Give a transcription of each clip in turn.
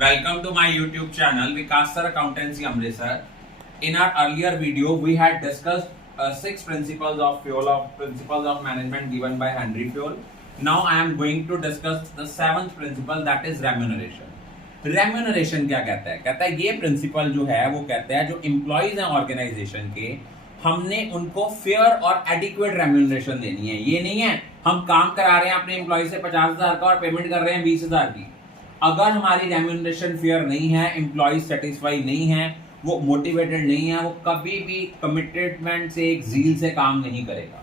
Welcome to my YouTube channel, Vikas Sir Accountancy Amritsar. In our earlier video, we had discussed six principles of management given by Henry Fayol. Now I am going to discuss the seventh principle, that is remuneration. Remuneration क्या कहता है? कहता है ये principal जो है वो कहता है जो एम्प्लॉइज हैं ऑर्गेनाइजेशन के, हमने उनको फेयर और एडिक्वेट रेम्यूनरेशन देनी है। ये नहीं है हम काम करा रहे हैं अपने एम्प्लॉय से 50,000 का और पेमेंट कर रहे हैं 20,000 की। अगर हमारी रेम्यूनरेशन फेयर नहीं है, एम्प्लॉय सेटिस्फाई नहीं है, वो मोटिवेटेड नहीं है, वो कभी भी कमिटमेंट से एक जील से काम नहीं करेगा।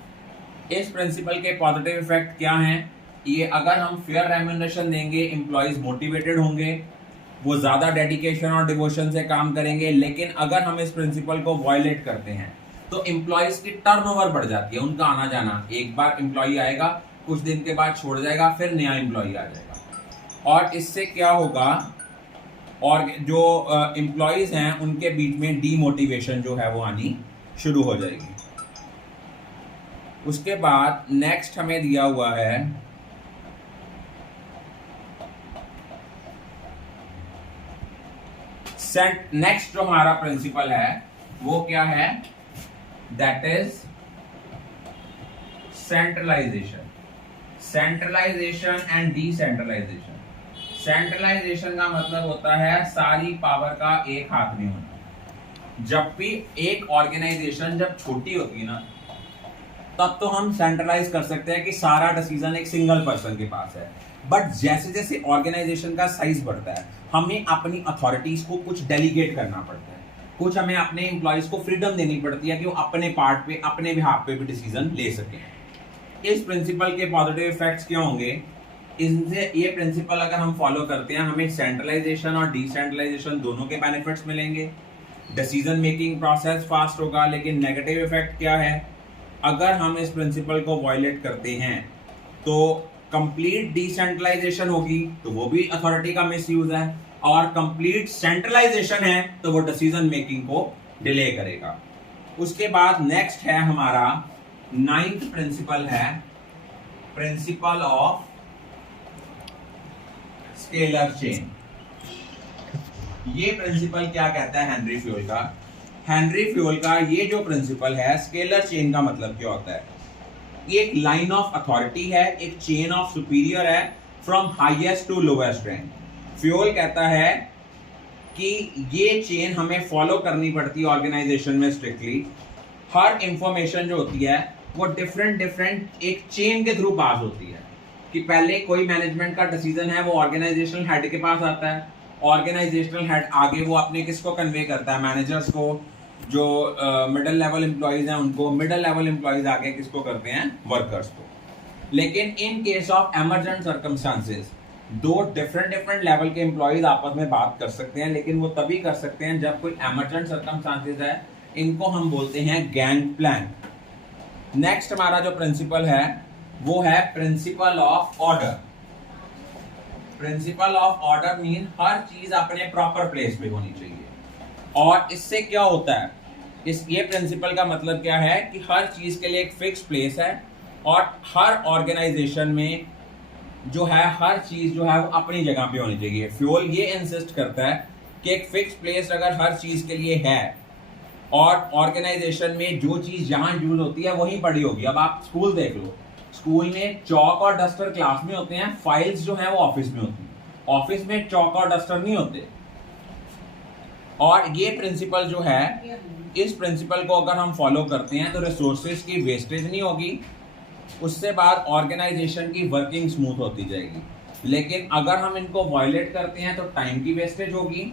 इस प्रिंसिपल के पॉजिटिव इफेक्ट क्या हैं? ये अगर हम फेयर रेम्यूनरेशन देंगे, एम्प्लॉयज मोटिवेटेड होंगे, वो ज्यादा डेडिकेशन और डिवोशन से काम करेंगे। लेकिन अगर हम इस प्रिंसिपल को वायलेट करते हैं तो एम्प्लॉयज की टर्नओवर बढ़ जाती है, उनका आना जाना। एक बार एम्प्लॉय आएगा, कुछ दिन के बाद छोड़ जाएगा, फिर नया एम्प्लॉय आ जाएगा, और इससे क्या होगा, और जो एम्प्लॉयज हैं उनके बीच में डीमोटिवेशन जो है वो आनी शुरू हो जाएगी। उसके बाद नेक्स्ट हमें दिया हुआ है नेक्स्ट जो हमारा प्रिंसिपल है वो क्या है? That is centralization. Centralization and decentralization. Centralization का मतलब होता है सारी पावर का एक हाथ में होना। जब भी एक ऑर्गेनाइजेशन जब छोटी होती है ना, तब तो हम सेंट्रलाइज कर सकते हैं कि सारा डिसीजन एक सिंगल पर्सन के पास है। बट जैसे जैसे ऑर्गेनाइजेशन का साइज बढ़ता है, हमें अपनी अथॉरिटीज को कुछ डेलीगेट करना पड़ता है, कुछ हमें अपने एम्प्लॉयज को फ्रीडम देनी पड़ती है कि वो अपने पार्ट पे, अपने बिहाफ पे भी डिसीजन ले सकें। इस प्रिंसिपल के पॉजिटिव इफेक्ट्स क्या होंगे? इनसे ये प्रिंसिपल अगर हम फॉलो करते हैं, हमें सेंट्रलाइजेशन और डिसेंट्रलाइजेशन दोनों के बेनिफिट्स मिलेंगे। डिसीजन मेकिंग प्रोसेस फास्ट होगा। लेकिन नेगेटिव इफेक्ट क्या है? अगर हम इस प्रिंसिपल को वायलेट करते हैं तो कंप्लीट डिसेंट्रलाइजेशन होगी, तो वो भी अथॉरिटी का मिसयूज है, और कंप्लीट सेंट्रलाइजेशन है तो वो डिसीजन मेकिंग को डिले करेगा। उसके बाद नेक्स्ट है हमारा नाइन्थ प्रिंसिपल है प्रिंसिपल ऑफ स्केलर चेन। ये प्रिंसिपल क्या कहता है हेनरी फ्योल का? हेनरी फ्योल का ये जो प्रिंसिपल है, स्केलर चेन का मतलब क्या होता है? ये एक लाइन ऑफ अथॉरिटी है, एक चेन ऑफ सुपीरियर है, from highest to lowest rank. Fayol कहता है कि ये चेन हमें फॉलो करनी पड़ती है ऑर्गेनाइजेशन में स्ट्रिक्टली। हर इंफॉर्मेशन जो होती है वो डिफरेंट एक चेन के थ्रू पास होती है, कि पहले कोई मैनेजमेंट का डिसीजन है वो ऑर्गेनाइजेशनल हेड के पास आता है, ऑर्गेनाइजेशनल हेड आगे वो अपने किसको कन्वे करता है? मैनेजर्स को। जो मिडिल लेवल एम्प्लॉयज हैं उनको, मिडिल लेवल एम्प्लॉयज आगे किसको करते हैं? वर्कर्स को। लेकिन in case of emergent circumstances, दो डिफरेंट लेवल के एम्प्लॉयज आपस में बात कर सकते हैं, लेकिन वो तभी कर सकते हैं जब कोई एमरजेंट सर्कमस्टांसेस है। इनको हम बोलते हैं गैंग प्लान। नेक्स्ट हमारा जो प्रिंसिपल है वो है principle of order. Principle of order mean हर चीज अपने प्रॉपर प्लेस पे होनी चाहिए। और इससे क्या होता है? ये प्रिंसिपल का मतलब क्या है कि हर चीज के लिए एक फिक्स प्लेस है, और हर ऑर्गेनाइजेशन में जो है हर चीज जो है वो अपनी जगह पे होनी चाहिए। फ्योल ये इंसिस्ट करता है कि एक फिक्स प्लेस अगर हर चीज के लिए है, और ऑर्गेनाइजेशन में जो चीज जहां यूज होती है वहीं पड़ी होगी। अब आप स्कूल देख लो, स्कूल में चौक और डस्टर क्लास में होते हैं, फाइल्स जो है वो ऑफिस में होती है। ऑफिस में चौक और डस्टर नहीं होते। और ये प्रिंसिपल जो है, इस प्रिंसिपल को अगर हम फॉलो करते हैं तो रिसोर्सेज की वेस्टेज नहीं होगी, उससे बाद ऑर्गेनाइजेशन की वर्किंग स्मूथ होती जाएगी। लेकिन अगर हम इनको वायलेट करते हैं तो टाइम की वेस्टेज होगी,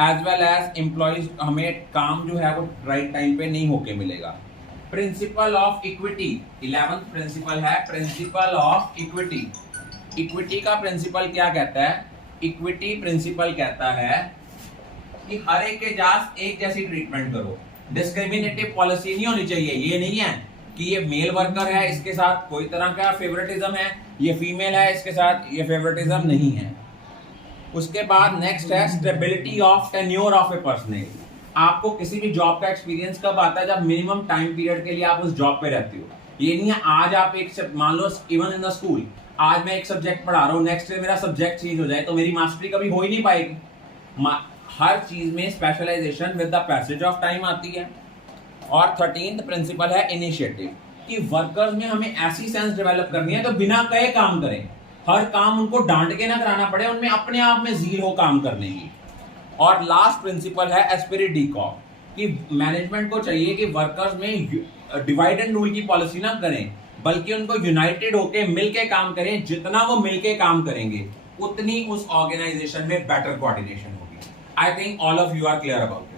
एज वेल एज एम्प्लॉयज हमें काम जो है वो राइट टाइम पे नहीं होके मिलेगा। Principle of equity, 11th principle है प्रिंसिपल ऑफ इक्विटी। इक्विटी का प्रिंसिपल क्या कहता है? इक्विटी प्रिंसिपल कहता है कि हर एक के साथ एक जैसी ट्रीटमेंट करो। डिस्क्रिमिनेटिव पॉलिसी नहीं होनी चाहिए। ये नहीं है कि ये मेल वर्कर है इसके साथ कोई तरह का फेवरेटिज्म है, ये फीमेल है इसके साथ ये फेवरेटिज्म नहीं है। उसके बाद नेक्स्ट है stability of tenure of a person. आपको किसी भी जॉब का एक्सपीरियंस कब आता है? जब मिनिमम टाइम पीरियड के लिए आप उस जॉब पे रहते हो। ये नहीं है आज आप एक मान लो इवन इन द स्कूल आज मैं एक सब्जेक्ट पढ़ा रहा हूँ, नेक्स्ट डे मेरा सब्जेक्ट चेंज हो जाए तो मेरी मास्टरी कभी हो ही नहीं पाएगी। हर चीज में specialization with the passage of time आती है। और 13th प्रिंसिपल है इनिशिएटिव, कि वर्कर्स में हमें ऐसी सेंस डेवलप करनी है जो बिना कहे काम करें, हर काम उनको डांट के ना कराना पड़े, उनमें अपने आप में जील हो काम करने की। और लास्ट प्रिंसिपल है एस्पिरिट डीकॉप, कि मैनेजमेंट को चाहिए कि वर्कर्स में डिवाइड एंड रूल की पॉलिसी ना करें, बल्कि उनको यूनाइटेड होकर मिलके काम करें। जितना वो मिलके काम करेंगे उतनी उस ऑर्गेनाइजेशन में बेटर कोऑर्डिनेशन होगी। I think all of you are clear about it.